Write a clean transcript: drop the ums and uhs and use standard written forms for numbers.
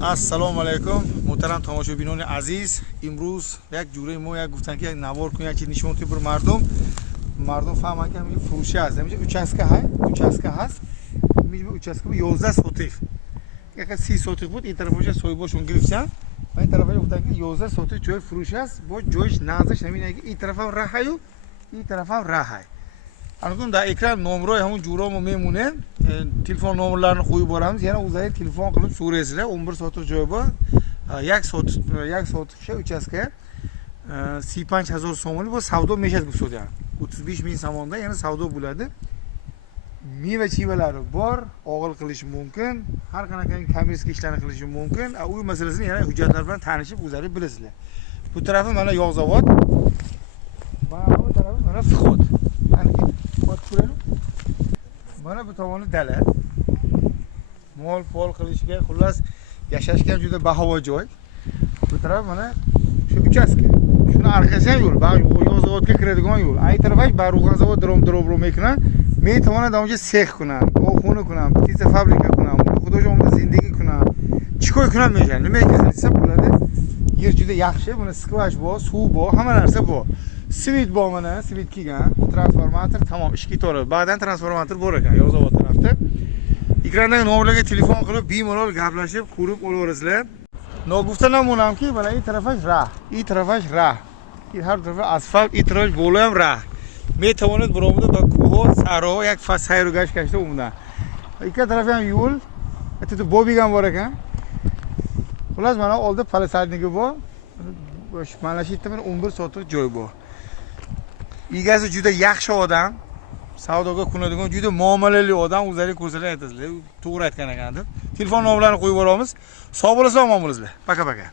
assalomu alaykum muhtaram tomoshabinoni aziz. Imroz یک جوره ما یک گفتن که یک نوار کنیم یک نشون تو بر مردم فهمن که همین فروشی هست. میشه اوچسکه هست. میشه اوچسکه 11 سوتیف. یک 30 سوتیف بود این طرفش سویباشون گرفتن. و این طرفش گفتن که 11 سوتیف جای فروشی است. با جایش نازش همینه که این طرف هم راهه و این طرف هم راهه. الان در اکران نمره همون جورامو میمونه. تلفن نمره‌لارni qo'yib boramiz. Yana o'zlari telefon qilib so'raysizlar. 11 soatlik joy bor. 1 soatlikcha uchastka 35000 so'mlik bu savdo meshad bo'lsa ham 35000 so'mda yana savdo bo'ladi. Meva chivalari bor, o'g'il qilish mumkin, har qanaqa kommersiya ishlarni qilish mumkin. Uy masalasini yana hujjatlar bilan tanishib o'zlari bilasizlar. Bu tarafi mana yog' zavod. Bu tarafi mana vxod. Mana bu tomoni dala. Mol pol qilishga, xullas yashashga juda bahavo joy. Bu taraf mana shu uchastka. Shuni orqasi ham yo'l, yog' zavodga kiradigan yo'l. Ay tarafaj barug'an zavod drom ekran. Men tomonidan unga sex kunam, xona kunam, pizza fabrika kunam, xudojo'mda zindagi kunam. Chikoy kunam mejan. Nima ekan desa bo'ladi. Yer juda yaxshi, buni skvash bor, suv bor, hamma narsa bor. Svit bor mana, svit kelgan, transformator tamom ishga to'g'ri. Ba'dan transformator bor ekan yog' zavod tarafda. Ekrandagi nomerlarga telefon qilib, bemalol gaplashib, ko'rib olaverasizlar. Nogufta namunamki, mana این طرفش راه. این طرفش راه. این هر طرف اسفالت، این طرفش بالا هم راه. میتواند برآمده با کوه، صحرا یک فصل سیر و گشت کشته اومدن. این طرف هم یول. تو بابیگم وارکن. خلاص mana oldi palasadniki bor. Mana shu yerda 11 soatlik joy bor. Egasi juda yaxshi odam. Savdoga kunadigan juda muomalali odam, o'zlari ko'rsatib aytasizlar. To'g'ri aytgan ekandir. Telefon nomerlarini qo'yib yuboramiz. Sog' bo'lasizlar, omon bo'lasizlar. Paka.